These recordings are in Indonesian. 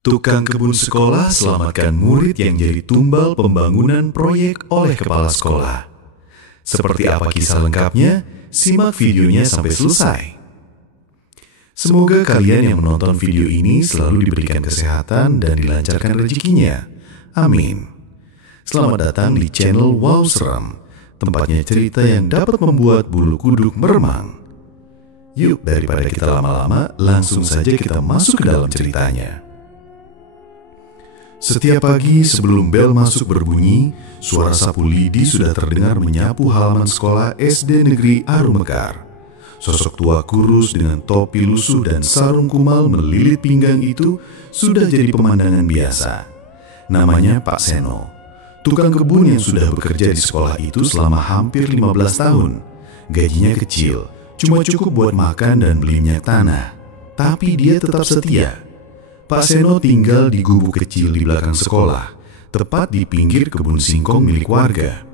Tukang kebun sekolah selamatkan murid yang jadi tumbal pembangunan proyek oleh kepala sekolah. Seperti apa kisah lengkapnya? Simak videonya sampai selesai. Semoga kalian yang menonton video ini selalu diberikan kesehatan dan dilancarkan rezekinya. Amin. Selamat datang di channel Wow Seram, tempatnya cerita yang dapat membuat bulu kuduk meremang. Yuk, daripada kita lama-lama, langsung saja kita masuk ke dalam ceritanya. Setiap pagi sebelum bel masuk berbunyi, suara sapu lidi sudah terdengar menyapu halaman sekolah SD Negeri Arum Mekar. Sosok tua kurus dengan topi lusuh dan sarung kumal melilit pinggang itu sudah jadi pemandangan biasa. Namanya Pak Seno, tukang kebun yang sudah bekerja di sekolah itu selama hampir 15 tahun. Gajinya kecil, cuma cukup buat makan dan beli minyak tanah. Tapi dia tetap setia. Pak Seno tinggal di gubuk kecil di belakang sekolah, tepat di pinggir kebun singkong milik warga.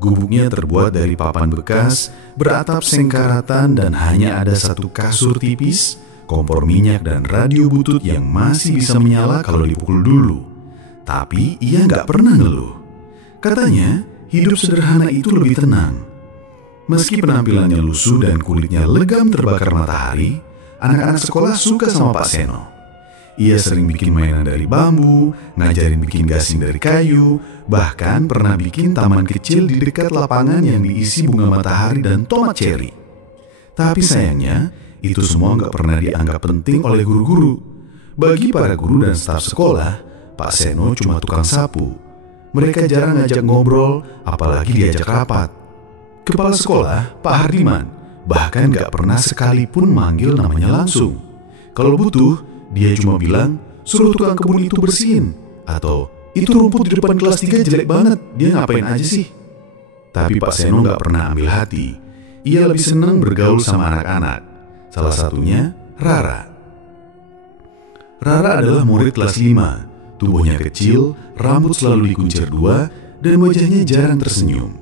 Gubuknya terbuat dari papan bekas, beratap sengkaratan dan hanya ada satu kasur tipis, kompor minyak dan radio butut yang masih bisa menyala kalau dipukul dulu. Tapi ia nggak pernah ngeluh. Katanya, hidup sederhana itu lebih tenang. Meski penampilannya lusuh dan kulitnya legam terbakar matahari, anak-anak sekolah suka sama Pak Seno. Ia sering bikin mainan dari bambu, ngajarin bikin gasing dari kayu, bahkan pernah bikin taman kecil di dekat lapangan yang diisi bunga matahari dan tomat ceri. Tapi sayangnya, itu semua nggak pernah dianggap penting oleh guru-guru. Bagi para guru dan staf sekolah, Pak Seno cuma tukang sapu. Mereka jarang ngajak ngobrol, apalagi diajak rapat. Kepala sekolah, Pak Hardiman, bahkan nggak pernah sekalipun manggil namanya langsung. Kalau butuh, dia cuma bilang, suruh tukang kebun itu bersihin. Atau, itu rumput di depan kelas 3 jelek banget, dia ngapain aja sih? Tapi Pak Seno gak pernah ambil hati. Ia lebih senang bergaul sama anak-anak. Salah satunya, Rara. Rara adalah murid kelas 5. Tubuhnya kecil, rambut selalu dikuncir 2, dan wajahnya jarang tersenyum.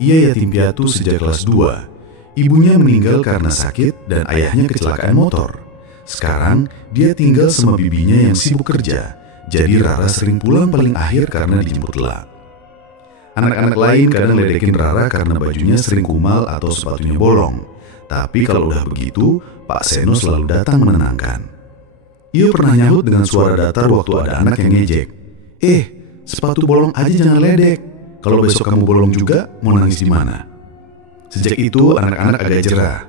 Ia yatim piatu sejak kelas 2. Ibunya meninggal karena sakit dan ayahnya kecelakaan motor. Sekarang, dia tinggal sama bibinya yang sibuk kerja, jadi Rara sering pulang paling akhir karena dijemput telat. Anak-anak lain kadang ledekin Rara karena bajunya sering kumal atau sepatunya bolong. Tapi kalau udah begitu, Pak Seno selalu datang menenangkan. Ia pernah nyahut dengan suara datar waktu ada anak yang ngejek. Sepatu bolong aja jangan ledek. Kalau besok kamu bolong juga, mau nangis di mana? Sejak itu, anak-anak agak jerah.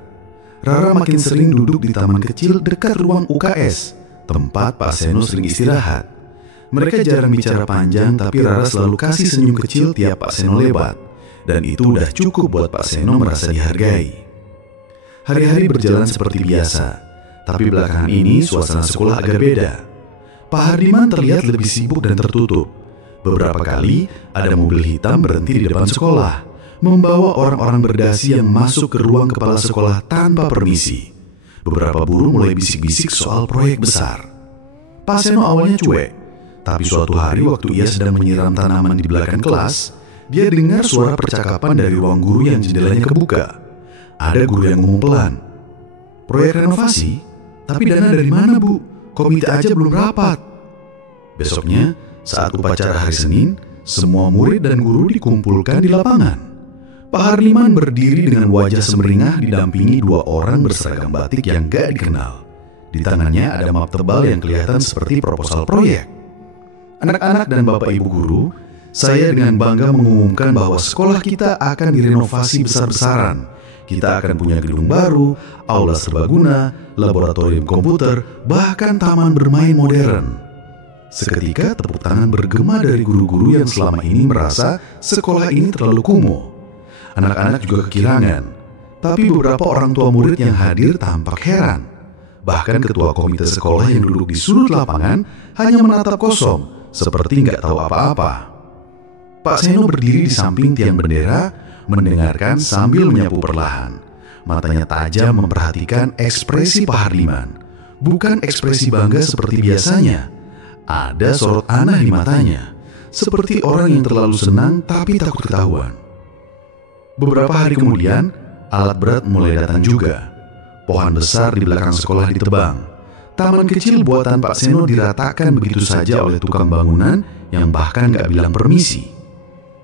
Rara makin sering duduk di taman kecil dekat ruang UKS, tempat Pak Seno sering istirahat. Mereka jarang bicara panjang, tapi Rara selalu kasih senyum kecil tiap Pak Seno lewat. Dan itu udah cukup buat Pak Seno merasa dihargai. Hari-hari berjalan seperti biasa, tapi belakangan ini suasana sekolah agak beda. Pak Hardiman terlihat lebih sibuk dan tertutup. Beberapa kali ada mobil hitam berhenti di depan sekolah, membawa orang-orang berdasi yang masuk ke ruang kepala sekolah tanpa permisi. Beberapa guru mulai bisik-bisik soal proyek besar. Pak Seno awalnya cuek, tapi suatu hari waktu ia sedang menyiram tanaman di belakang kelas, dia dengar suara percakapan dari ruang guru yang jendelanya kebuka. Ada guru yang ngomong pelan, "Proyek renovasi? Tapi dana dari mana, Bu? Komite aja belum rapat." Besoknya, saat upacara hari Senin, semua murid dan guru dikumpulkan di lapangan. Pak Hardiman berdiri dengan wajah semeringah didampingi 2 orang berseragam batik yang gak dikenal. Di tangannya ada map tebal yang kelihatan seperti proposal proyek. Anak-anak dan bapak ibu guru, saya dengan bangga mengumumkan bahwa sekolah kita akan direnovasi besar-besaran. Kita akan punya gedung baru, aula serbaguna, laboratorium komputer, bahkan taman bermain modern. Seketika tepuk tangan bergema dari guru-guru yang selama ini merasa sekolah ini terlalu kumuh. Anak-anak juga kekirangan, tapi beberapa orang tua murid yang hadir tampak heran. Bahkan ketua komite sekolah yang duduk di sudut lapangan hanya menatap kosong, seperti nggak tahu apa-apa. Pak Seno berdiri di samping tiang bendera, mendengarkan sambil menyapu perlahan. Matanya tajam memperhatikan ekspresi Pak Hardiman. Bukan ekspresi bangga seperti biasanya. Ada sorot aneh di matanya, seperti orang yang terlalu senang tapi takut ketahuan. Beberapa hari kemudian, alat berat mulai datang juga. Pohon besar di belakang sekolah ditebang. Taman kecil buatan Pak Seno diratakan begitu saja oleh tukang bangunan yang bahkan gak bilang permisi.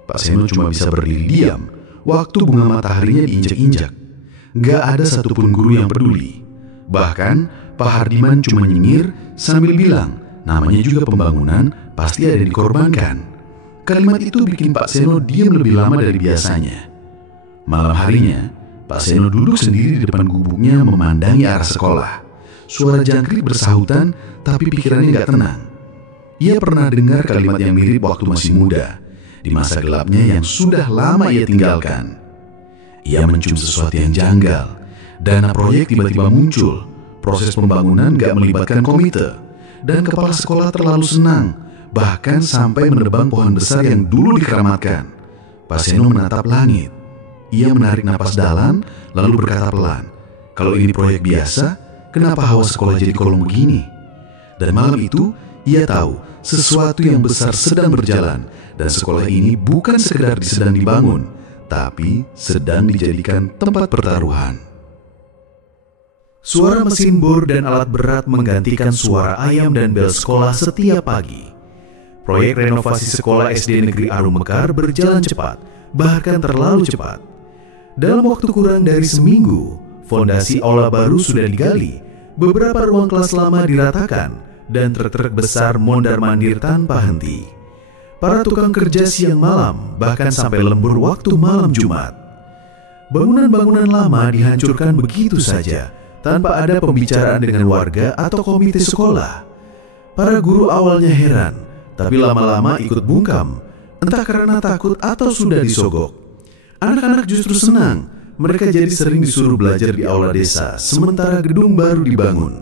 Pak Seno cuma bisa berdiri diam waktu bunga mataharinya diinjak-injak. Gak ada satupun guru yang peduli. Bahkan Pak Hardiman cuma nyengir sambil bilang, namanya juga pembangunan, pasti ada yang dikorbankan. Kalimat itu bikin Pak Seno diam lebih lama dari biasanya. Malam harinya, Pak Seno duduk sendiri di depan gubuknya memandangi arah sekolah. Suara jangkrik bersahutan, tapi pikirannya gak tenang. Ia pernah dengar kalimat yang mirip waktu masih muda, di masa gelapnya yang sudah lama ia tinggalkan. Ia mencium sesuatu yang janggal. Dana proyek tiba-tiba muncul. Proses pembangunan gak melibatkan komite. Dan kepala sekolah terlalu senang, bahkan sampai menebang pohon besar yang dulu dikeramatkan. Pak Seno menatap langit. Ia menarik napas dalam, lalu berkata pelan, "Kalau ini proyek biasa, kenapa hawa sekolah jadi kolong begini?" Dan malam itu, ia tahu sesuatu yang besar sedang berjalan, dan sekolah ini bukan sekedar sedang dibangun, tapi sedang dijadikan tempat pertaruhan. Suara mesin bor dan alat berat menggantikan suara ayam dan bel sekolah setiap pagi. Proyek renovasi sekolah SD Negeri Arum Mekar berjalan cepat, bahkan terlalu cepat. Dalam waktu kurang dari seminggu, fondasi aula baru sudah digali, beberapa ruang kelas lama diratakan, dan truk-truk besar mondar-mandir tanpa henti. Para tukang kerja siang malam, bahkan sampai lembur waktu malam Jumat. Bangunan-bangunan lama dihancurkan begitu saja, tanpa ada pembicaraan dengan warga atau komite sekolah. Para guru awalnya heran, tapi lama-lama ikut bungkam, entah karena takut atau sudah disogok. Anak-anak justru senang, mereka jadi sering disuruh belajar di aula desa, sementara gedung baru dibangun.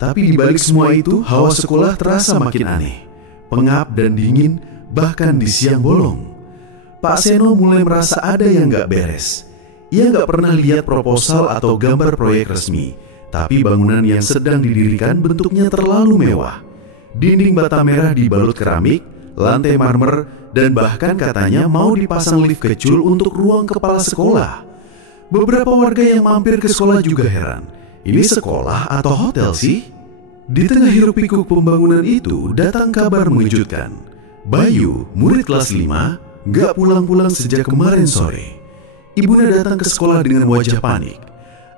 Tapi di balik semua itu, hawa sekolah terasa makin aneh, pengap dan dingin, bahkan di siang bolong. Pak Seno mulai merasa ada yang gak beres. Ia gak pernah lihat proposal atau gambar proyek resmi, tapi bangunan yang sedang didirikan bentuknya terlalu mewah. Dinding bata merah dibalut keramik, lantai marmer, dan bahkan katanya mau dipasang lift kecil untuk ruang kepala sekolah. Beberapa warga yang mampir ke sekolah juga heran, ini sekolah atau hotel sih? Di tengah hiruk pikuk pembangunan itu datang kabar mengejutkan. Bayu, murid kelas 5, gak pulang-pulang sejak kemarin sore. Ibunya datang ke sekolah dengan wajah panik.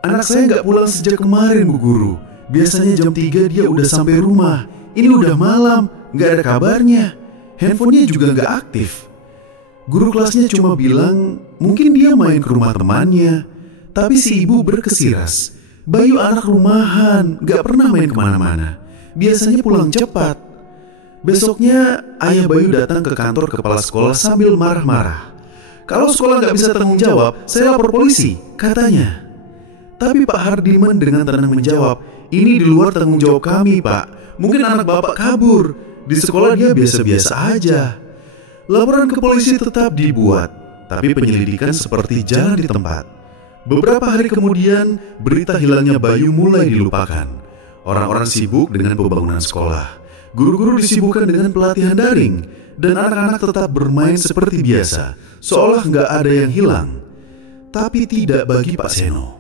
"Anak saya gak pulang sejak kemarin, Bu Guru. Biasanya jam 3 dia udah sampai rumah. Ini udah malam, gak ada kabarnya. Handphonenya juga gak aktif." Guru kelasnya cuma bilang mungkin dia main ke rumah temannya. Tapi si ibu berkesiras, "Bayu anak rumahan, gak pernah main kemana-mana. Biasanya pulang cepat." Besoknya ayah Bayu datang ke kantor kepala sekolah sambil marah-marah. "Kalau sekolah gak bisa tanggung jawab, saya lapor polisi," katanya. Tapi Pak Hardiman dengan tenang menjawab, "Ini di luar tanggung jawab kami, Pak. Mungkin anak Bapak kabur. Di sekolah dia biasa-biasa aja." Laporan ke polisi tetap dibuat, tapi penyelidikan seperti jalan di tempat. Beberapa hari kemudian, berita hilangnya Bayu mulai dilupakan. Orang-orang sibuk dengan pembangunan sekolah. Guru-guru disibukkan dengan pelatihan daring, dan anak-anak tetap bermain seperti biasa, seolah nggak ada yang hilang. Tapi tidak bagi Pak Seno.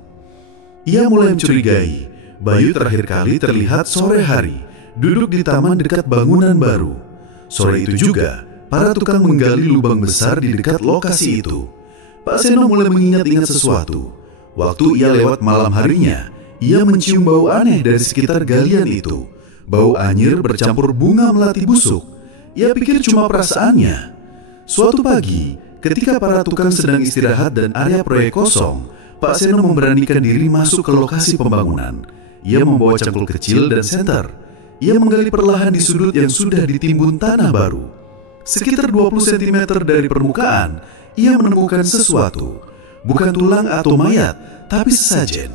Ia mulai mencurigai, Bayu terakhir kali terlihat sore hari, duduk di taman dekat bangunan baru. Sore itu juga, para tukang menggali lubang besar di dekat lokasi itu. Pak Seno mulai mengingat-ingat sesuatu. Waktu ia lewat malam harinya, ia mencium bau aneh dari sekitar galian itu. Bau anyir bercampur bunga melati busuk. Ia pikir cuma perasaannya. Suatu pagi, ketika para tukang sedang istirahat dan area proyek kosong, Pak Seno memberanikan diri masuk ke lokasi pembangunan. Ia membawa cangkul kecil dan senter. Ia menggali perlahan di sudut yang sudah ditimbun tanah baru. Sekitar 20 cm dari permukaan, ia menemukan sesuatu. Bukan tulang atau mayat, tapi sesajen.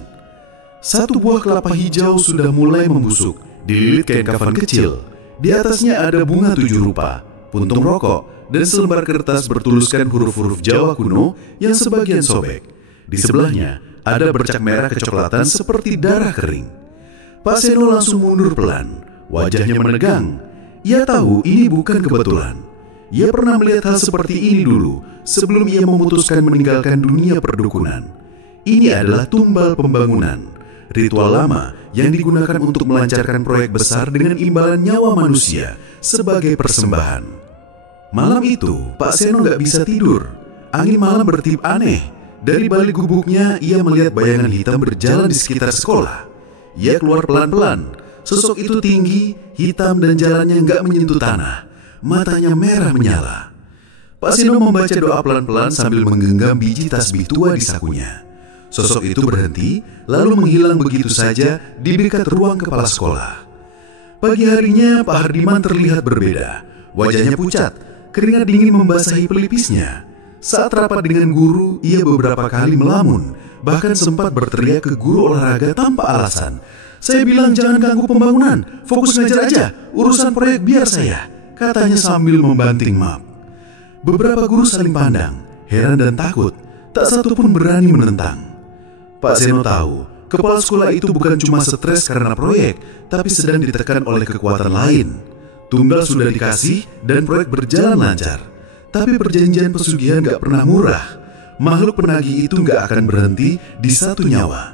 Satu buah kelapa hijau sudah mulai membusuk, dililit kain kafan kecil. Di atasnya ada bunga 7 rupa, puntung rokok, dan selembar kertas bertuliskan huruf-huruf Jawa kuno yang sebagian sobek. Di sebelahnya, ada bercak merah kecoklatan seperti darah kering. Pak Seno langsung mundur pelan, wajahnya menegang. Ia tahu ini bukan kebetulan. Ia pernah melihat hal seperti ini dulu, sebelum ia memutuskan meninggalkan dunia perdukunan. Ini adalah tumbal pembangunan. ritual lama yang digunakan untuk melancarkan proyek besar dengan imbalan nyawa manusia sebagai persembahan. Malam itu, Pak Seno gak bisa tidur. Angin malam bertiup aneh. Dari balik gubuknya, ia melihat bayangan hitam berjalan di sekitar sekolah. Ia keluar pelan-pelan. Sosok itu tinggi, hitam dan jalannya gak menyentuh tanah. Matanya merah menyala. Pak Seno membaca doa pelan-pelan sambil menggenggam biji tasbih tua di sakunya. Sosok itu berhenti, lalu menghilang begitu saja di dekat ruang kepala sekolah. Pagi harinya, Pak Hardiman terlihat berbeda. Wajahnya pucat, keringat dingin membasahi pelipisnya. Saat rapat dengan guru, ia beberapa kali melamun, bahkan sempat berteriak ke guru olahraga tanpa alasan. "Saya bilang jangan ganggu pembangunan, fokus ngajar aja, urusan proyek biar saya," katanya sambil membanting map. Beberapa guru saling pandang, heran dan takut, tak satu pun berani menentang. Pak Seno tahu, kepala sekolah itu bukan cuma stres karena proyek, tapi sedang ditekan oleh kekuatan lain. Tumbal sudah dikasih dan proyek berjalan lancar. Tapi perjanjian pesugihan gak pernah murah. Makhluk penagih itu gak akan berhenti di satu nyawa.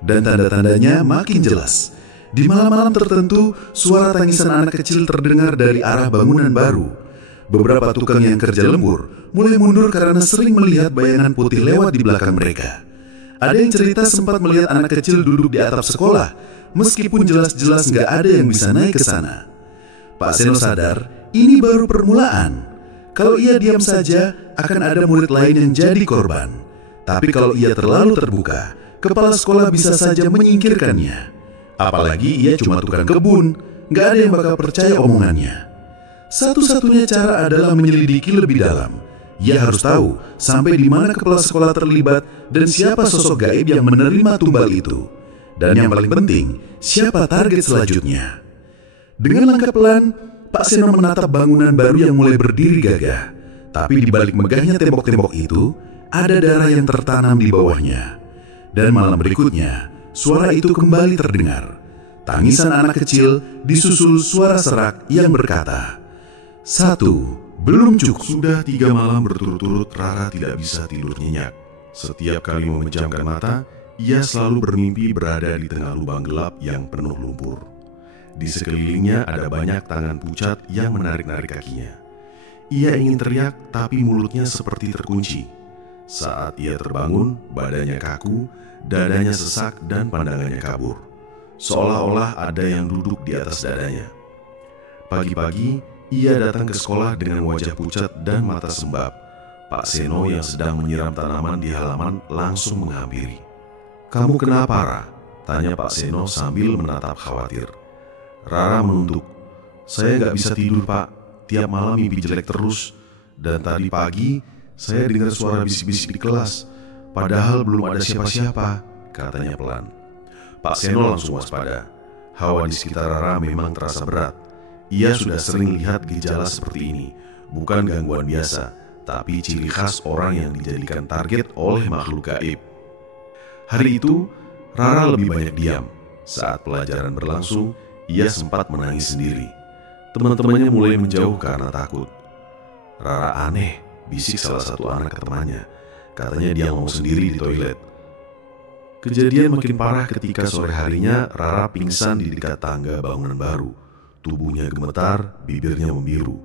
Dan tanda-tandanya makin jelas. Di malam-malam tertentu, suara tangisan anak kecil terdengar dari arah bangunan baru. Beberapa tukang yang kerja lembur mulai mundur karena sering melihat bayangan putih lewat di belakang mereka. Ada yang cerita sempat melihat anak kecil duduk di atap sekolah, meskipun jelas-jelas gak ada yang bisa naik ke sana. Pak Seno sadar, ini baru permulaan. Kalau ia diam saja, akan ada murid lain yang jadi korban. Tapi kalau ia terlalu terbuka, kepala sekolah bisa saja menyingkirkannya. Apalagi ia cuma tukang kebun, gak ada yang bakal percaya omongannya. Satu-satunya cara adalah menyelidiki lebih dalam. Ia harus tahu sampai di mana kepala sekolah terlibat dan siapa sosok gaib yang menerima tumbal itu. Dan yang paling penting, siapa target selanjutnya. Dengan langkah pelan, Pak Seno menatap bangunan baru yang mulai berdiri gagah. Tapi di balik megahnya tembok-tembok itu, ada darah yang tertanam di bawahnya. Dan malam berikutnya, suara itu kembali terdengar. Tangisan anak kecil disusul suara serak yang berkata, "1. Belum cukup." Sudah 3 malam berturut-turut Rara tidak bisa tidur nyenyak. Setiap kali memejamkan mata, ia selalu bermimpi berada di tengah lubang gelap yang penuh lumpur. Di sekelilingnya ada banyak tangan pucat yang menarik-narik kakinya. Ia ingin teriak, tapi mulutnya seperti terkunci. Saat ia terbangun, badannya kaku, dadanya sesak dan pandangannya kabur. Seolah-olah ada yang duduk di atas dadanya. Pagi-pagi, ia datang ke sekolah dengan wajah pucat dan mata sembab. Pak Seno yang sedang menyiram tanaman di halaman langsung menghampiri. "Kamu kenapa, Ra?" tanya Pak Seno sambil menatap khawatir. Rara menunduk. "Saya gak bisa tidur, Pak. Tiap malam mimpi jelek terus. Dan tadi pagi, saya dengar suara bisik-bisik di kelas. Padahal belum ada siapa-siapa," katanya pelan. Pak Seno langsung waspada. Hawa di sekitar Rara memang terasa berat. Ia sudah sering lihat gejala seperti ini. Bukan gangguan biasa, tapi ciri khas orang yang dijadikan target oleh makhluk gaib. Hari itu, Rara lebih banyak diam. Saat pelajaran berlangsung, ia sempat menangis sendiri. Teman-temannya mulai menjauh karena takut. "Rara aneh," bisik salah satu anak ke temannya. Katanya dia mau sendiri di toilet. Kejadian makin parah ketika sore harinya Rara pingsan di dekat tangga bangunan baru. Tubuhnya gemetar, bibirnya membiru.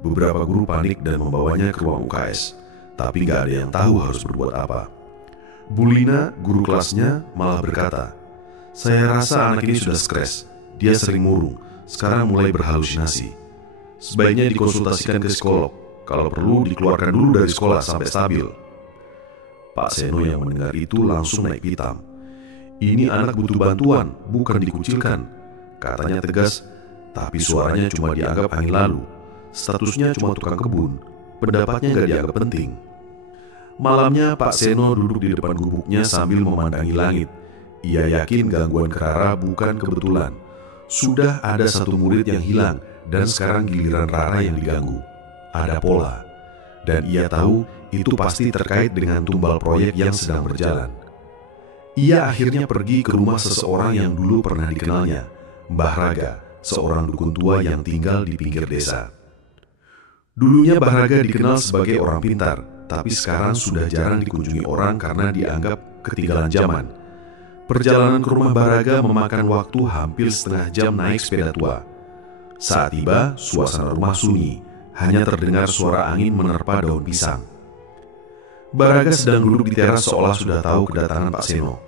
Beberapa guru panik dan membawanya ke ruang UKS. Tapi gak ada yang tahu harus berbuat apa. Bulina, guru kelasnya, malah berkata, "Saya rasa anak ini sudah stres. Dia sering murung, sekarang mulai berhalusinasi. Sebaiknya dikonsultasikan ke psikolog. Kalau perlu dikeluarkan dulu dari sekolah sampai stabil." Pak Seno yang mendengar itu langsung naik pitam. "Ini anak butuh bantuan, bukan dikucilkan," katanya tegas. Tapi suaranya cuma dianggap angin lalu. Statusnya cuma tukang kebun. Pendapatnya gak dianggap penting. Malamnya Pak Seno duduk di depan gubuknya sambil memandangi langit. Ia yakin gangguan ke Rara bukan kebetulan. Sudah ada satu murid yang hilang dan sekarang giliran Rara yang diganggu. Ada pola. Dan ia tahu itu pasti terkait dengan tumbal proyek yang sedang berjalan. Ia akhirnya pergi ke rumah seseorang yang dulu pernah dikenalnya, Mbah Raga, seorang dukun tua yang tinggal di pinggir desa. Dulunya Mbah Raga dikenal sebagai orang pintar, tapi sekarang sudah jarang dikunjungi orang karena dianggap ketinggalan zaman. Perjalanan ke rumah Baraga memakan waktu hampir setengah jam naik sepeda tua. Saat tiba, suasana rumah sunyi, hanya terdengar suara angin menerpa daun pisang. Baraga sedang duduk di teras seolah sudah tahu kedatangan Pak Seno.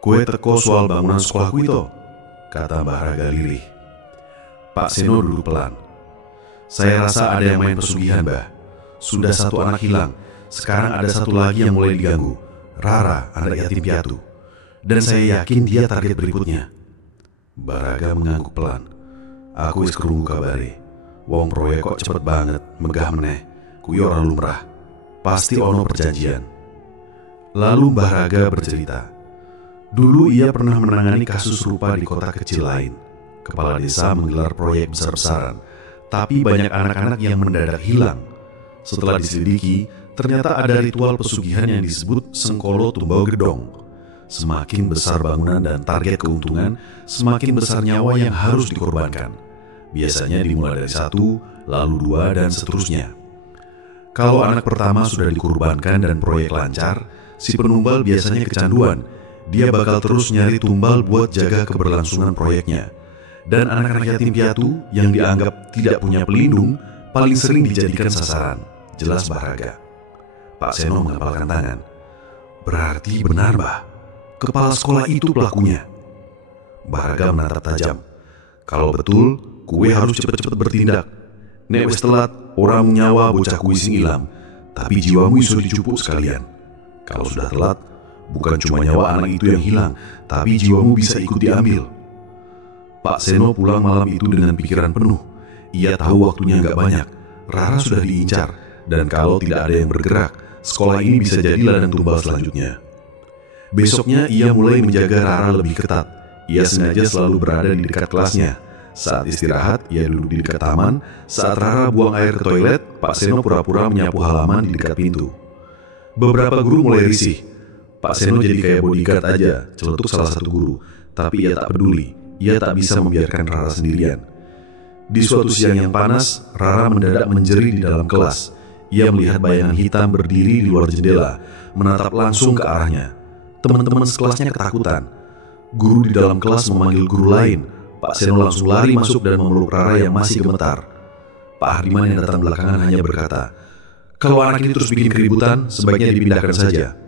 "Kue teko soal bangunan sekolahku itu," kata Baraga lirih. Pak Seno duduk pelan. "Saya rasa ada yang main pesugihan, Mbah. Sudah satu anak hilang, sekarang ada satu lagi yang mulai diganggu. Rara, anak yatim piatu. Dan saya yakin dia target berikutnya." Baraga mengangguk pelan. "Aku wis krungu kabare. Wong proyek kok cepet banget, megah meneh. Kuwi ora lumrah. Pasti ono perjanjian." Lalu Baraga bercerita. Dulu ia pernah menangani kasus serupa di kota kecil lain. Kepala desa menggelar proyek besar-besaran, tapi banyak anak-anak yang mendadak hilang. Setelah diselidiki, ternyata ada ritual pesugihan yang disebut Sengkolo Tumbau Gedong. Semakin besar bangunan dan target keuntungan, semakin besar nyawa yang harus dikorbankan. Biasanya dimulai dari 1, lalu 2, dan seterusnya. Kalau anak pertama sudah dikorbankan dan proyek lancar, si penumbal biasanya kecanduan. Dia bakal terus nyari tumbal buat jaga keberlangsungan proyeknya. Dan anak-anak yatim piatu yang dianggap tidak punya pelindung paling sering dijadikan sasaran. Jelas Baraga. Pak Seno mengepalkan tangan. "Berarti benar, Mbah. Kepala sekolah itu pelakunya." Baraga menatap tajam. "Kalau betul, kue harus cepat-cepat bertindak. Nek wis telat, orang nyawa bocah kuwi sing ilang, tapi jiwamu iso dicupuk sekalian. Kalau sudah telat, bukan cuma nyawa anak itu yang hilang, tapi jiwamu bisa ikut diambil." Pak Seno pulang malam itu dengan pikiran penuh. Ia tahu waktunya nggak banyak. Rara sudah diincar, dan kalau tidak ada yang bergerak, sekolah ini bisa jadi ladang tumbal selanjutnya. Besoknya ia mulai menjaga Rara lebih ketat. Ia sengaja selalu berada di dekat kelasnya. Saat istirahat, ia duduk di dekat taman. Saat Rara buang air ke toilet, Pak Seno pura-pura menyapu halaman di dekat pintu. Beberapa guru mulai risih. Pak Seno jadi kayak bodyguard aja, celetuk salah satu guru. Tapi ia tak peduli. Ia tak bisa membiarkan Rara sendirian. Di suatu siang yang panas, Rara mendadak menjerit di dalam kelas. Ia melihat bayangan hitam berdiri di luar jendela, menatap langsung ke arahnya. Teman-teman sekelasnya ketakutan. Guru di dalam kelas memanggil guru lain. Pak Seno langsung lari masuk dan memeluk Rara yang masih gemetar. Pak Hardiman yang datang belakangan hanya berkata, "Kalau anak ini terus bikin keributan, sebaiknya dipindahkan saja."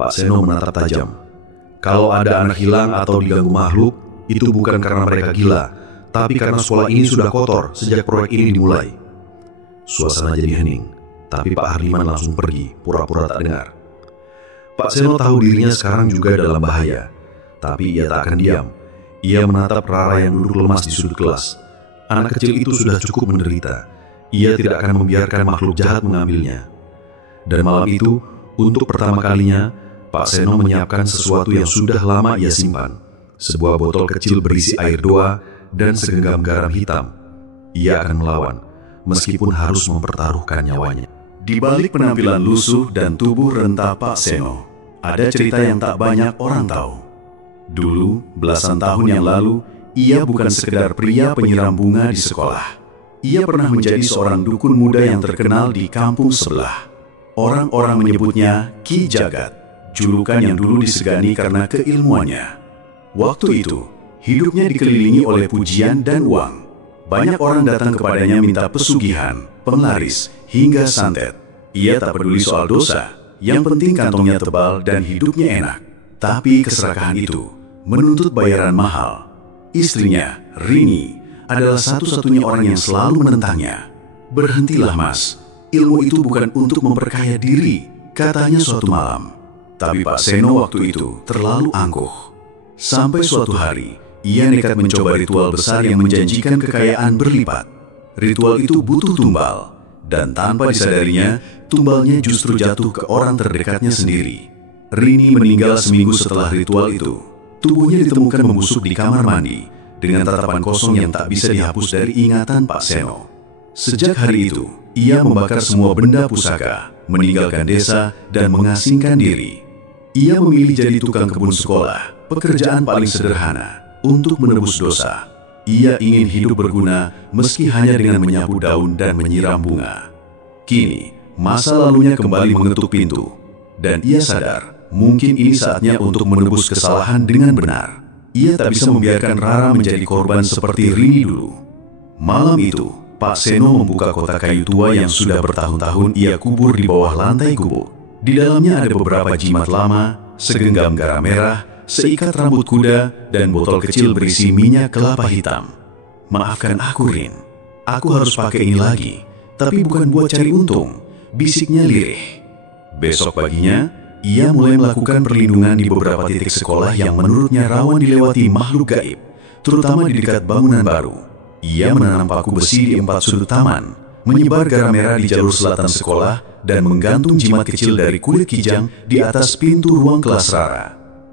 Pak Seno menatap tajam. "Kalau ada anak hilang atau diganggu makhluk, itu bukan karena mereka gila, tapi karena sekolah ini sudah kotor sejak proyek ini dimulai." Suasana jadi hening, tapi Pak Hardiman langsung pergi, pura-pura tak dengar. Pak Seno tahu dirinya sekarang juga dalam bahaya, tapi ia tak akan diam. Ia menatap Rara yang duduk lemas di sudut kelas. Anak kecil itu sudah cukup menderita. Ia tidak akan membiarkan makhluk jahat mengambilnya. Dan malam itu, untuk pertama kalinya, Pak Seno menyiapkan sesuatu yang sudah lama ia simpan. Sebuah botol kecil berisi air doa dan segenggam garam hitam. Ia akan melawan, meskipun harus mempertaruhkan nyawanya. Di balik penampilan lusuh dan tubuh renta Pak Seno, ada cerita yang tak banyak orang tahu. Dulu, belasan tahun yang lalu, ia bukan sekedar pria penyiram bunga di sekolah. Ia pernah menjadi seorang dukun muda yang terkenal di kampung sebelah. Orang-orang menyebutnya Ki Jagat, julukan yang dulu disegani karena keilmuannya. Waktu itu, hidupnya dikelilingi oleh pujian dan uang. Banyak orang datang kepadanya minta pesugihan, penglaris, hingga santet. Ia tak peduli soal dosa, yang penting kantongnya tebal dan hidupnya enak. Tapi keserakahan itu menuntut bayaran mahal. Istrinya, Rini, adalah satu-satunya orang yang selalu menentangnya. "Berhentilah, Mas. Ilmu itu bukan untuk memperkaya diri," katanya suatu malam. Tapi Pak Seno waktu itu terlalu angkuh. Sampai suatu hari, ia nekat mencoba ritual besar yang menjanjikan kekayaan berlipat. Ritual itu butuh tumbal, dan tanpa disadarinya, tumbalnya justru jatuh ke orang terdekatnya sendiri. Rini meninggal seminggu setelah ritual itu. Tubuhnya ditemukan membusuk di kamar mandi, dengan tatapan kosong yang tak bisa dihapus dari ingatan Pak Seno. Sejak hari itu, ia membakar semua benda pusaka, meninggalkan desa, dan mengasingkan diri. Ia memilih jadi tukang kebun sekolah, pekerjaan paling sederhana, untuk menebus dosa. Ia ingin hidup berguna, meski hanya dengan menyapu daun dan menyiram bunga. Kini, masa lalunya kembali mengetuk pintu, dan ia sadar mungkin ini saatnya untuk menebus kesalahan dengan benar. Ia tak bisa membiarkan Rara menjadi korban seperti Rini dulu. Malam itu, Pak Seno membuka kotak kayu tua yang sudah bertahun-tahun ia kubur di bawah lantai gubuk. Di dalamnya ada beberapa jimat lama, segenggam garam merah, seikat rambut kuda, dan botol kecil berisi minyak kelapa hitam. "Maafkan aku, Rin. Aku harus pakai ini lagi, tapi bukan buat cari untung," bisiknya lirih. Besok paginya, ia mulai melakukan perlindungan di beberapa titik sekolah yang menurutnya rawan dilewati makhluk gaib, terutama di dekat bangunan baru. Ia menanam paku besi di 4 sudut taman, menyebar garam merah di jalur selatan sekolah, dan menggantung jimat kecil dari kulit kijang di atas pintu ruang kelas Rara.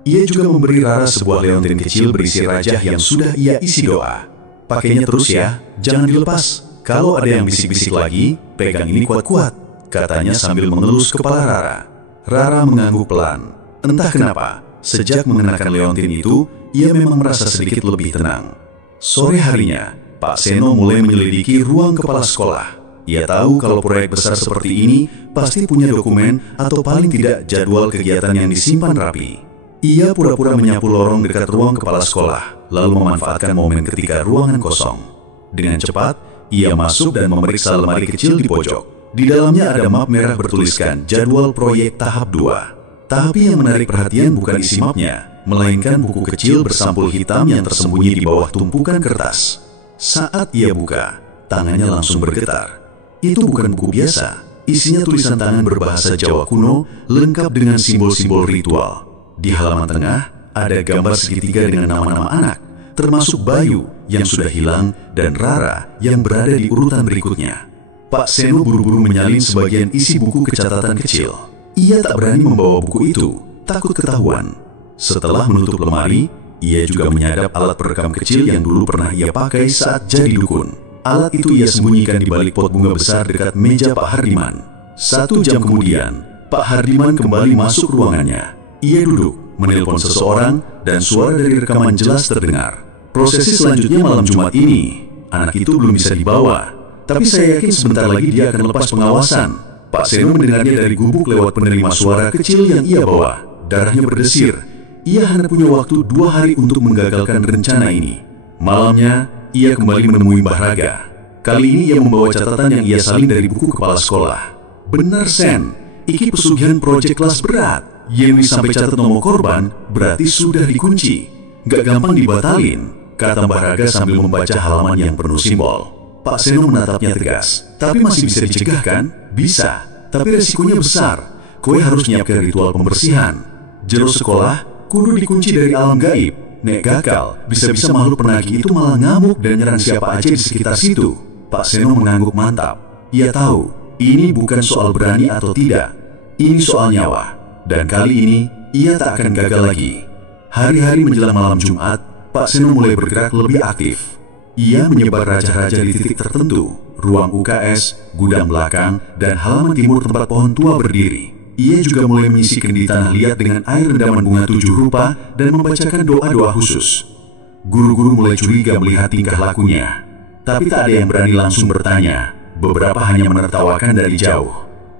Ia juga memberi Rara sebuah leontin kecil berisi rajah yang sudah ia isi doa. "Pakainya terus ya, jangan dilepas. Kalau ada yang bisik-bisik lagi, pegang ini kuat-kuat," katanya sambil mengelus kepala Rara. Rara mengangguk pelan. Entah kenapa, sejak mengenakan leontin itu, ia memang merasa sedikit lebih tenang. Sore harinya, Pak Seno mulai menyelidiki ruang kepala sekolah. Ia tahu kalau proyek besar seperti ini pasti punya dokumen atau paling tidak jadwal kegiatan yang disimpan rapi. Ia pura-pura menyapu lorong dekat ruang kepala sekolah, lalu memanfaatkan momen ketika ruangan kosong. Dengan cepat, ia masuk dan memeriksa lemari kecil di pojok. Di dalamnya ada map merah bertuliskan jadwal proyek tahap 2. Tapi yang menarik perhatian bukan isi mapnya, melainkan buku kecil bersampul hitam yang tersembunyi di bawah tumpukan kertas. Saat ia buka, tangannya langsung bergetar. Itu bukan buku biasa, isinya tulisan tangan berbahasa Jawa kuno, lengkap dengan simbol-simbol ritual. Di halaman tengah, ada gambar segitiga dengan nama-nama anak, termasuk Bayu yang sudah hilang dan Rara yang berada di urutan berikutnya. Pak Seno buru-buru menyalin sebagian isi buku ke catatan kecil. Ia tak berani membawa buku itu, takut ketahuan. Setelah menutup lemari, ia juga menyadap alat perekam kecil yang dulu pernah ia pakai saat jadi dukun. Alat itu ia sembunyikan di balik pot bunga besar dekat meja Pak Hardiman. 1 jam kemudian, Pak Hardiman kembali masuk ruangannya. Ia duduk, menelpon seseorang, dan suara dari rekaman jelas terdengar. "Prosesi selanjutnya malam Jumat ini. Anak itu belum bisa dibawa, tapi saya yakin sebentar lagi dia akan lepas pengawasan." Pak Seno mendengarnya dari gubuk lewat penerima suara kecil yang ia bawa. Darahnya berdesir. Ia hanya punya waktu 2 hari untuk menggagalkan rencana ini. Malamnya, ia kembali menemui Mbah Raga. Kali ini ia membawa catatan yang ia salin dari buku kepala sekolah. "Benar, Sen. Iki pesugihan proyek kelas berat. Yang sampai catat nomor korban, berarti sudah dikunci. Gak gampang dibatalin," kata Mbah Raga sambil membaca halaman yang penuh simbol. Pak Seno menatapnya tegas. "Tapi masih bisa dicegah kan?" "Bisa, tapi resikonya besar. Kowe harus nyiapkan ritual pembersihan. Jero sekolah, kudu dikunci dari alam gaib. Nek gagal, bisa-bisa makhluk penagih itu malah ngamuk dan nyerang siapa aja di sekitar situ." Pak Seno mengangguk mantap. Ia tahu, ini bukan soal berani atau tidak. Ini soal nyawa. Dan kali ini, ia tak akan gagal lagi. Hari-hari menjelang malam Jumat, Pak Seno mulai bergerak lebih aktif. Ia menyebar raja-raja di titik tertentu, ruang UKS, gudang belakang, dan halaman timur tempat pohon tua berdiri. Ia juga mulai menyisikan di tanah liat dengan air rendaman bunga 7 rupa dan membacakan doa-doa khusus. Guru-guru mulai curiga melihat tingkah lakunya, tapi tak ada yang berani langsung bertanya. Beberapa hanya menertawakan dari jauh.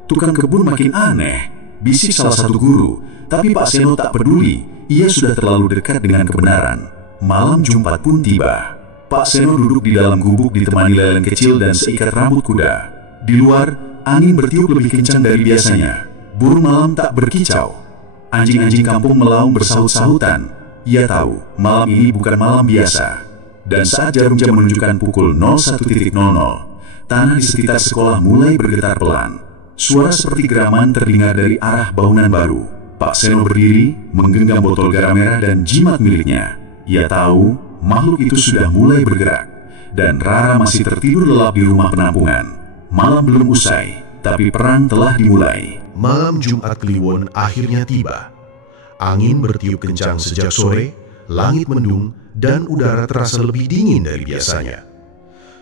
"Tukang kebun makin aneh," bisik salah satu guru. Tapi Pak Seno tak peduli, ia sudah terlalu dekat dengan kebenaran. Malam Jumat pun tiba. Pak Seno duduk di dalam gubuk ditemani lelen kecil dan seikat rambut kuda. Di luar, angin bertiup lebih kencang dari biasanya. Burung malam tak berkicau. Anjing-anjing kampung melaung bersahut-sahutan. Ia tahu, malam ini bukan malam biasa. Dan saat jarum jam menunjukkan pukul 01.00, tanah di sekitar sekolah mulai bergetar pelan. Suara seperti geraman terdengar dari arah bangunan baru. Pak Seno berdiri, menggenggam botol garam merah dan jimat miliknya. Ia tahu, makhluk itu sudah mulai bergerak. Dan Rara masih tertidur lelap di rumah penampungan. Malam belum usai, tapi perang telah dimulai. Malam Jumat Kliwon akhirnya tiba. Angin bertiup kencang sejak sore, langit mendung, dan udara terasa lebih dingin dari biasanya.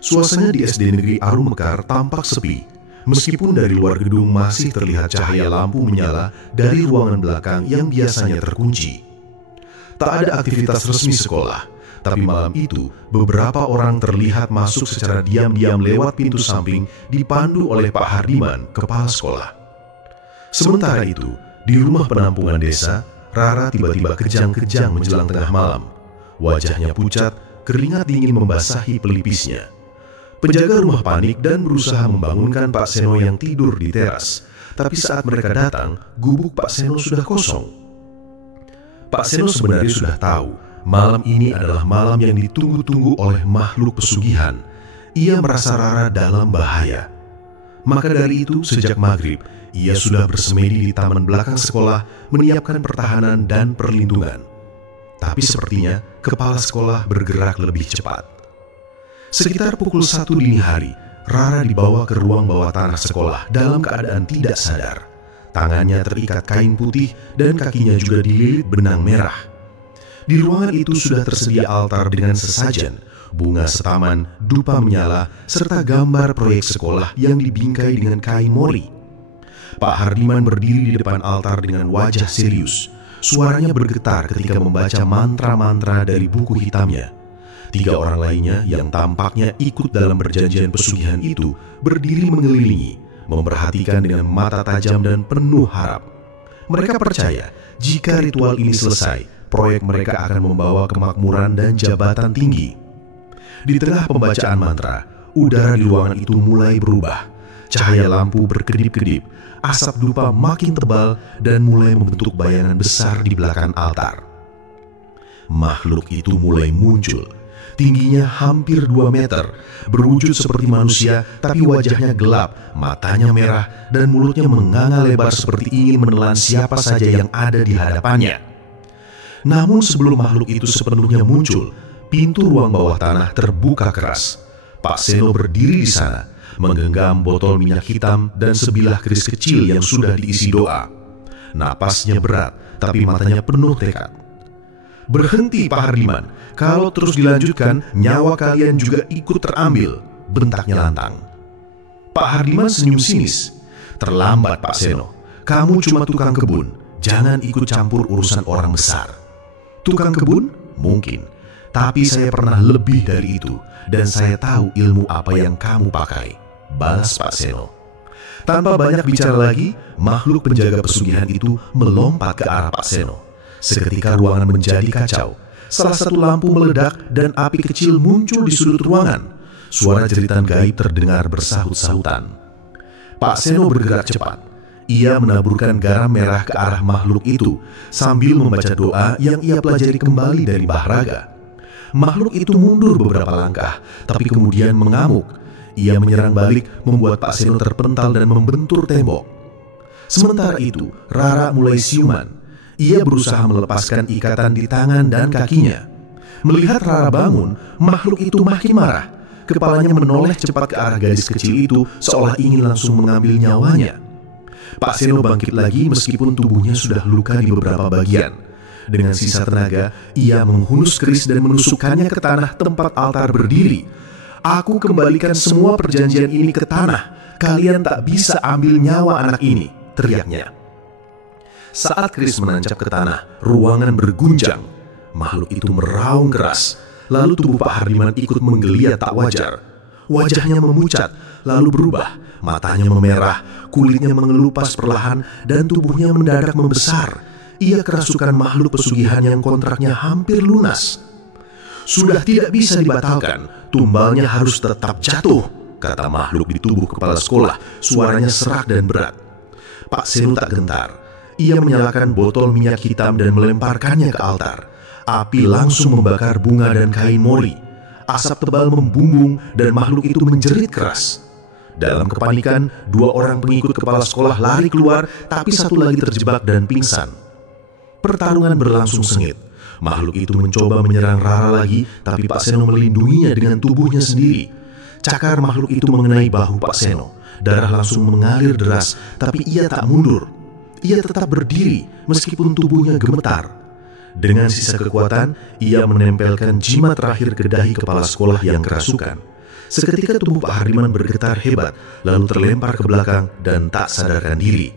Suasana di SD Negeri Arum Mekar tampak sepi, meskipun dari luar gedung masih terlihat cahaya lampu menyala dari ruangan belakang yang biasanya terkunci. Tak ada aktivitas resmi sekolah, tapi malam itu beberapa orang terlihat masuk secara diam-diam lewat pintu samping dipandu oleh Pak Hardiman, kepala sekolah. Sementara itu, Di rumah penampungan desa, Rara tiba-tiba kejang-kejang menjelang tengah malam. Wajahnya pucat, keringat dingin membasahi pelipisnya. Penjaga rumah panik dan berusaha membangunkan Pak Seno yang tidur di teras. Tapi saat mereka datang, gubuk Pak Seno sudah kosong. Pak Seno sebenarnya sudah tahu, malam ini adalah malam yang ditunggu-tunggu oleh makhluk pesugihan. Ia merasa Rara dalam bahaya. Maka dari itu, sejak maghrib, ia sudah bersemedi di taman belakang sekolah, menyiapkan pertahanan dan perlindungan. Tapi sepertinya, kepala sekolah bergerak lebih cepat. Sekitar pukul 1 dini hari, Rara dibawa ke ruang bawah tanah sekolah dalam keadaan tidak sadar. Tangannya terikat kain putih dan kakinya juga dililit benang merah. Di ruangan itu sudah tersedia altar dengan sesajen, bunga setaman, dupa menyala, serta gambar proyek sekolah yang dibingkai dengan kain mori. Pak Hardiman berdiri di depan altar dengan wajah serius. Suaranya bergetar ketika membaca mantra-mantra dari buku hitamnya. 3 orang lainnya yang tampaknya ikut dalam perjanjian pesugihan itu berdiri mengelilingi, memperhatikan dengan mata tajam dan penuh harap. Mereka percaya jika ritual ini selesai, proyek mereka akan membawa kemakmuran dan jabatan tinggi. Di tengah pembacaan mantra, udara di ruangan itu mulai berubah. Cahaya lampu berkedip-kedip, asap dupa makin tebal dan mulai membentuk bayangan besar di belakang altar. Makhluk itu mulai muncul. Tingginya hampir 2 meter, berwujud seperti manusia, tapi wajahnya gelap, matanya merah, dan mulutnya menganga lebar seperti ingin menelan siapa saja yang ada di hadapannya. Namun sebelum makhluk itu sepenuhnya muncul, pintu ruang bawah tanah terbuka keras. Pak Seno berdiri di sana, menggenggam botol minyak hitam dan sebilah keris kecil yang sudah diisi doa. Napasnya berat, tapi matanya penuh tekad. "Berhenti, Pak Hardiman. Kalau terus dilanjutkan, nyawa kalian juga ikut terambil," bentaknya lantang. Pak Hardiman senyum sinis. "Terlambat, Pak Seno. Kamu cuma tukang kebun. Jangan ikut campur urusan orang besar." "Tukang kebun? Mungkin. Tapi saya pernah lebih dari itu, dan saya tahu ilmu apa yang kamu pakai," balas Pak Seno. Tanpa banyak bicara lagi, makhluk penjaga pesugihan itu melompat ke arah Pak Seno. Seketika ruangan menjadi kacau. Salah satu lampu meledak dan api kecil muncul di sudut ruangan. Suara jeritan gaib terdengar bersahut-sahutan. Pak Seno bergerak cepat. Ia menaburkan garam merah ke arah makhluk itu sambil membaca doa yang ia pelajari kembali dari Mbah Raga. Makhluk itu mundur beberapa langkah, tapi kemudian mengamuk. Ia menyerang balik, membuat Pak Seno terpental dan membentur tembok. Sementara itu, Rara mulai siuman. Ia berusaha melepaskan ikatan di tangan dan kakinya. Melihat Rara bangun, makhluk itu makin marah. Kepalanya menoleh cepat ke arah gadis kecil itu, seolah ingin langsung mengambil nyawanya. Pak Seno bangkit lagi meskipun tubuhnya sudah luka di beberapa bagian. Dengan sisa tenaga, ia menghunus keris dan menusukkannya ke tanah tempat altar berdiri. "Aku kembalikan semua perjanjian ini ke tanah. Kalian tak bisa ambil nyawa anak ini," teriaknya. Saat keris menancap ke tanah, ruangan bergunjang. Makhluk itu meraung keras. Lalu tubuh Pak Hardiman ikut menggeliat tak wajar. Wajahnya memucat, lalu berubah. Matanya memerah, kulitnya mengelupas perlahan, dan tubuhnya mendadak membesar. Ia kerasukan makhluk pesugihan yang kontraknya hampir lunas. "Sudah tidak bisa dibatalkan, tumbalnya harus tetap jatuh," kata makhluk di tubuh kepala sekolah. Suaranya serak dan berat. Pak Seno tak gentar. Ia menyalakan botol minyak hitam dan melemparkannya ke altar. Api langsung membakar bunga dan kain mori. Asap tebal membumbung dan makhluk itu menjerit keras. Dalam kepanikan, 2 orang pengikut kepala sekolah lari keluar, tapi satu lagi terjebak dan pingsan. Pertarungan berlangsung sengit. Makhluk itu mencoba menyerang Rara lagi, tapi Pak Seno melindunginya dengan tubuhnya sendiri. Cakar makhluk itu mengenai bahu Pak Seno. Darah langsung mengalir deras, tapi ia tak mundur. Ia tetap berdiri meskipun tubuhnya gemetar. Dengan sisa kekuatan, ia menempelkan jimat terakhir ke dahi kepala sekolah yang kerasukan. Seketika tubuh Pak Hardiman bergetar hebat, lalu terlempar ke belakang dan tak sadarkan diri.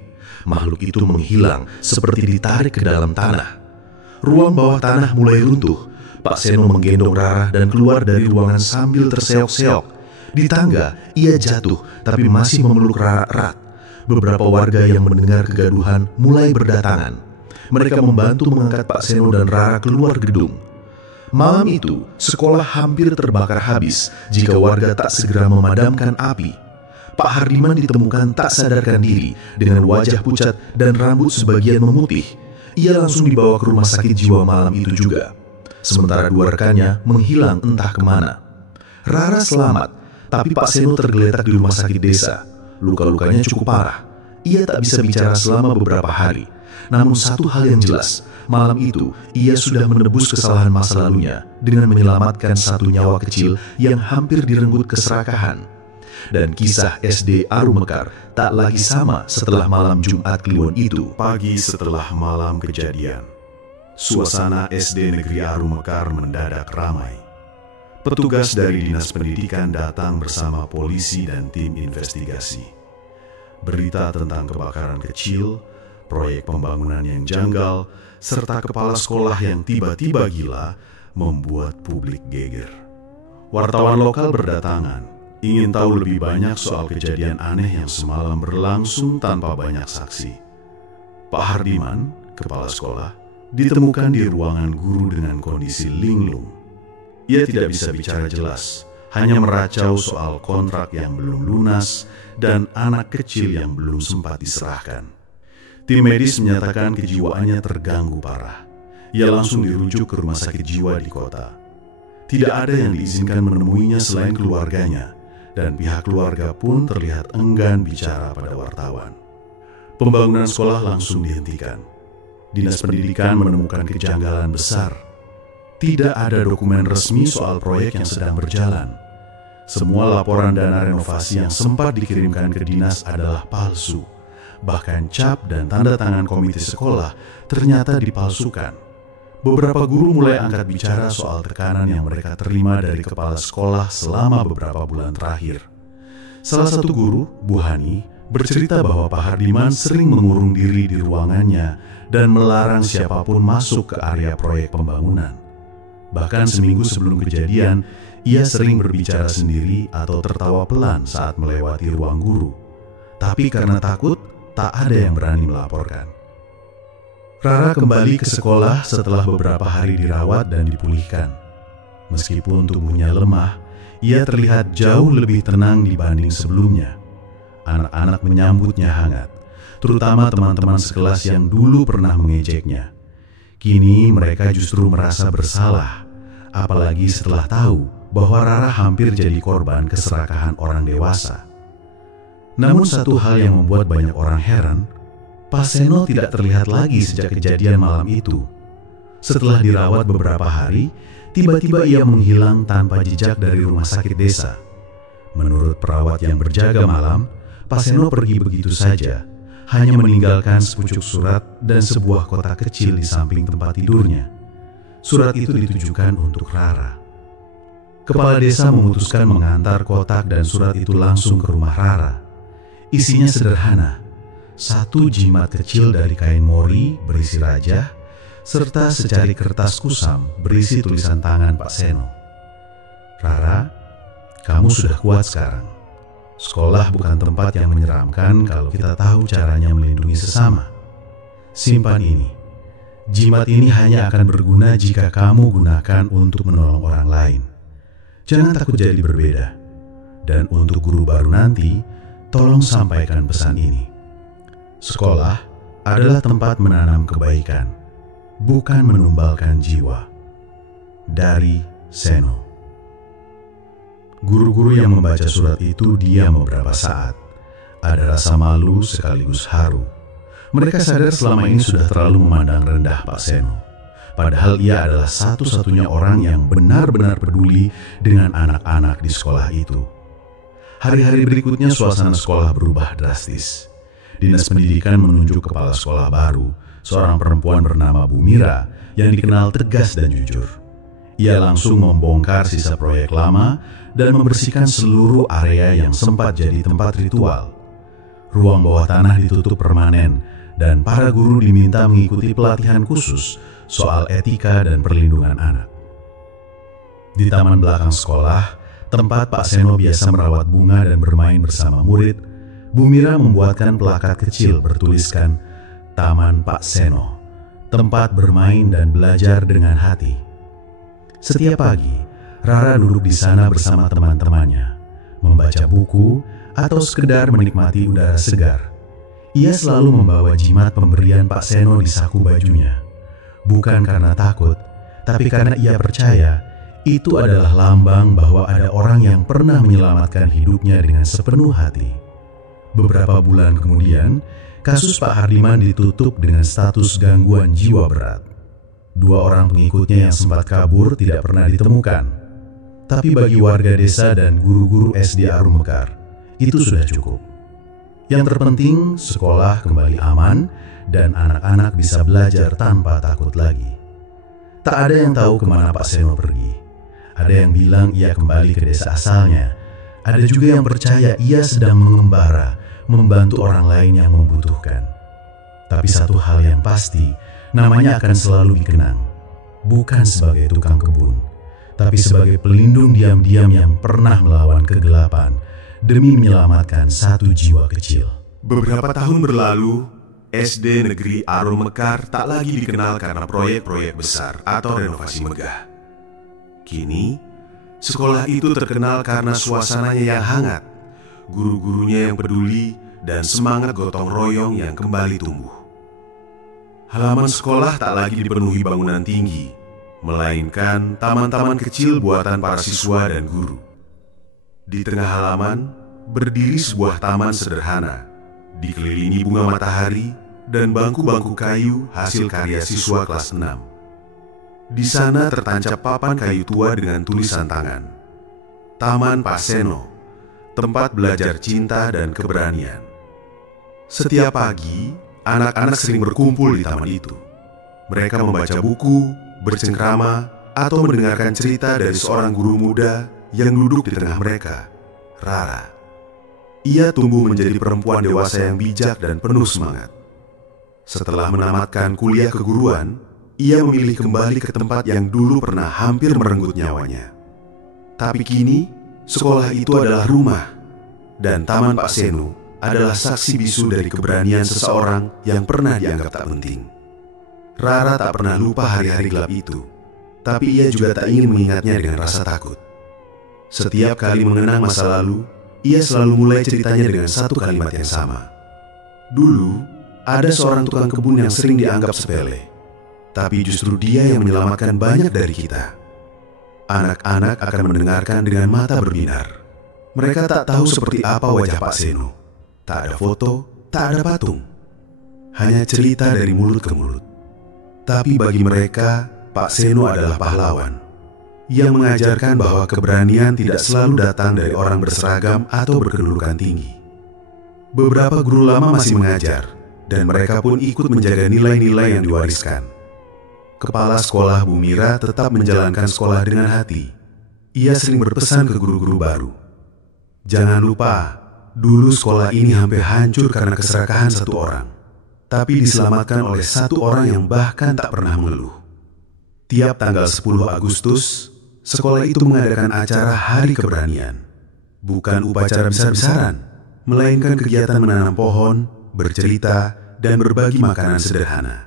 Makhluk itu menghilang seperti ditarik ke dalam tanah. Ruang bawah tanah mulai runtuh. Pak Seno menggendong Rara dan keluar dari ruangan sambil terseok-seok. Di tangga, ia jatuh tapi masih memeluk Rara erat. beberapa warga yang mendengar kegaduhan mulai berdatangan. Mereka membantu mengangkat Pak Seno dan Rara keluar gedung. Malam itu, sekolah hampir terbakar habis jika warga tak segera memadamkan api. Pak Hardiman ditemukan tak sadarkan diri dengan wajah pucat dan rambut sebagian memutih. Ia langsung dibawa ke rumah sakit jiwa malam itu juga. Sementara dua rekannya menghilang entah kemana. Rara selamat, tapi Pak Seno tergeletak di rumah sakit desa. Luka-lukanya cukup parah. Ia tak bisa bicara selama beberapa hari. Namun satu hal yang jelas, malam itu ia sudah menebus kesalahan masa lalunya dengan menyelamatkan satu nyawa kecil yang hampir direnggut keserakahan. Dan kisah SD Arum Mekar tak lagi sama setelah malam Jumat Kliwon itu. Pagi setelah malam kejadian, suasana SD Negeri Arum Mekar mendadak ramai. Petugas dari Dinas Pendidikan datang bersama polisi dan tim investigasi. Berita tentang kebakaran kecil, proyek pembangunan yang janggal, serta kepala sekolah yang tiba-tiba gila membuat publik geger. Wartawan lokal berdatangan, ingin tahu lebih banyak soal kejadian aneh yang semalam berlangsung tanpa banyak saksi. Pak Hardiman, kepala sekolah, ditemukan di ruangan guru dengan kondisi linglung. Ia tidak bisa bicara jelas, hanya meracau soal kontrak yang belum lunas dan anak kecil yang belum sempat diserahkan. Tim medis menyatakan kejiwaannya terganggu parah. Ia langsung dirujuk ke rumah sakit jiwa di kota. Tidak ada yang diizinkan menemuinya selain keluarganya, dan pihak keluarga pun terlihat enggan bicara pada wartawan. Pembangunan sekolah langsung dihentikan. Dinas Pendidikan menemukan kejanggalan besar. Tidak ada dokumen resmi soal proyek yang sedang berjalan. Semua laporan dana renovasi yang sempat dikirimkan ke dinas adalah palsu. Bahkan cap dan tanda tangan komite sekolah ternyata dipalsukan. Beberapa guru mulai angkat bicara soal tekanan yang mereka terima dari kepala sekolah selama beberapa bulan terakhir. Salah satu guru, Bu Hani, bercerita bahwa Pak Hardiman sering mengurung diri di ruangannya dan melarang siapapun masuk ke area proyek pembangunan. Bahkan seminggu sebelum kejadian, ia sering berbicara sendiri atau tertawa pelan saat melewati ruang guru. Tapi karena takut, tak ada yang berani melaporkan. Rara kembali ke sekolah setelah beberapa hari dirawat dan dipulihkan. Meskipun tubuhnya lemah, ia terlihat jauh lebih tenang dibanding sebelumnya. Anak-anak menyambutnya hangat, terutama teman-teman sekelas yang dulu pernah mengejeknya. Kini mereka justru merasa bersalah, apalagi setelah tahu bahwa Rara hampir jadi korban keserakahan orang dewasa. Namun satu hal yang membuat banyak orang heran, Pak Seno tidak terlihat lagi sejak kejadian malam itu. Setelah dirawat beberapa hari, tiba-tiba ia menghilang tanpa jejak dari rumah sakit desa. Menurut perawat yang berjaga malam, Pak Seno pergi begitu saja, hanya meninggalkan sepucuk surat dan sebuah kotak kecil di samping tempat tidurnya. Surat itu ditujukan untuk Rara. Kepala desa memutuskan mengantar kotak dan surat itu langsung ke rumah Rara. Isinya sederhana, satu jimat kecil dari kain mori berisi rajah, serta secari kertas kusam berisi tulisan tangan Pak Seno. Rara, kamu sudah kuat sekarang. Sekolah bukan tempat yang menyeramkan kalau kita tahu caranya melindungi sesama. Simpan ini. Jimat ini hanya akan berguna jika kamu gunakan untuk menolong orang lain. Jangan takut jadi berbeda. Dan untuk guru baru nanti, tolong sampaikan pesan ini. Sekolah adalah tempat menanam kebaikan, bukan menumbalkan jiwa. Dari Seno. Guru-guru yang membaca surat itu diam beberapa saat. Ada rasa malu sekaligus haru. Mereka sadar selama ini sudah terlalu memandang rendah Pak Seno. Padahal ia adalah satu-satunya orang yang benar-benar peduli dengan anak-anak di sekolah itu. Hari-hari berikutnya suasana sekolah berubah drastis. Dinas Pendidikan menunjuk kepala sekolah baru, seorang perempuan bernama Bu Mira yang dikenal tegas dan jujur. Ia langsung membongkar sisa proyek lama dan membersihkan seluruh area yang sempat jadi tempat ritual. Ruang bawah tanah ditutup permanen dan para guru diminta mengikuti pelatihan khusus soal etika dan perlindungan anak. Di taman belakang sekolah, tempat Pak Seno biasa merawat bunga dan bermain bersama murid, Bu Mira membuatkan plakat kecil bertuliskan Taman Pak Seno, tempat bermain dan belajar dengan hati. Setiap pagi, Rara duduk di sana bersama teman-temannya, membaca buku atau sekedar menikmati udara segar. Ia selalu membawa jimat pemberian Pak Seno di saku bajunya. Bukan karena takut, tapi karena ia percaya itu adalah lambang bahwa ada orang yang pernah menyelamatkan hidupnya dengan sepenuh hati. Beberapa bulan kemudian, kasus Pak Hardiman ditutup dengan status gangguan jiwa berat. 2 orang pengikutnya yang sempat kabur tidak pernah ditemukan. Tapi bagi warga desa dan guru-guru SD Arum Mekar, itu sudah cukup. Yang terpenting, sekolah kembali aman dan anak-anak bisa belajar tanpa takut lagi. Tak ada yang tahu kemana Pak Seno pergi. Ada yang bilang ia kembali ke desa asalnya. Ada juga yang percaya ia sedang mengembara, membantu orang lain yang membutuhkan. Tapi satu hal yang pasti, namanya akan selalu dikenang. Bukan sebagai tukang kebun, tapi sebagai pelindung diam-diam yang pernah melawan kegelapan demi menyelamatkan satu jiwa kecil. Beberapa tahun berlalu, SD Negeri Arum Mekar tak lagi dikenal karena proyek-proyek besar atau renovasi megah. Kini, sekolah itu terkenal karena suasananya yang hangat, guru-gurunya yang peduli, dan semangat gotong royong yang kembali tumbuh. Halaman sekolah tak lagi dipenuhi bangunan tinggi, melainkan taman-taman kecil buatan para siswa dan guru. Di tengah halaman, berdiri sebuah taman sederhana, dikelilingi bunga matahari dan bangku-bangku kayu hasil karya siswa kelas 6. Di sana tertancap papan kayu tua dengan tulisan tangan, Taman Pak Seno, tempat belajar cinta dan keberanian. Setiap pagi, anak-anak sering berkumpul di taman itu. Mereka membaca buku, bercengkrama, atau mendengarkan cerita dari seorang guru muda yang duduk di tengah mereka, Rara. Ia tumbuh menjadi perempuan dewasa yang bijak dan penuh semangat. Setelah menamatkan kuliah keguruan, ia memilih kembali ke tempat yang dulu pernah hampir merenggut nyawanya. Tapi kini, sekolah itu adalah rumah, dan Taman Pak Seno adalah saksi bisu dari keberanian seseorang yang pernah dianggap tak penting. Rara tak pernah lupa hari-hari gelap itu, tapi ia juga tak ingin mengingatnya dengan rasa takut. Setiap kali mengenang masa lalu, ia selalu mulai ceritanya dengan satu kalimat yang sama. Dulu, ada seorang tukang kebun yang sering dianggap sepele, tapi justru dia yang menyelamatkan banyak dari kita. Anak-anak akan mendengarkan dengan mata berbinar. Mereka tak tahu seperti apa wajah Pak Seno. Tak ada foto, tak ada patung. Hanya cerita dari mulut ke mulut. Tapi bagi mereka, Pak Seno adalah pahlawan yang mengajarkan bahwa keberanian tidak selalu datang dari orang berseragam atau berkedudukan tinggi. Beberapa guru lama masih mengajar, dan mereka pun ikut menjaga nilai-nilai yang diwariskan. Kepala sekolah Bu Mira tetap menjalankan sekolah dengan hati. Ia sering berpesan ke guru-guru baru, "Jangan lupa, dulu sekolah ini hampir hancur karena keserakahan satu orang, tapi diselamatkan oleh satu orang yang bahkan tak pernah mengeluh." Tiap tanggal 10 Agustus, sekolah itu mengadakan acara Hari Keberanian. Bukan upacara besar-besaran, melainkan kegiatan menanam pohon, bercerita, dan berbagi makanan sederhana.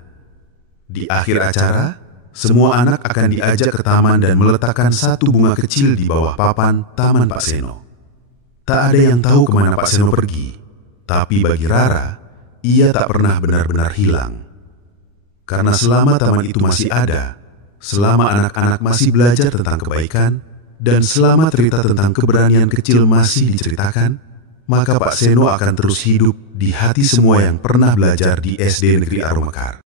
Di akhir acara, semua anak akan diajak ke taman dan meletakkan satu bunga kecil di bawah papan Taman Pak Seno. Tak ada yang tahu kemana Pak Seno pergi, tapi bagi Rara, ia tak pernah benar-benar hilang. Karena selama taman itu masih ada, selama anak-anak masih belajar tentang kebaikan, dan selama cerita tentang keberanian kecil masih diceritakan, maka Pak Seno akan terus hidup di hati semua yang pernah belajar di SD Negeri Arum Mekar.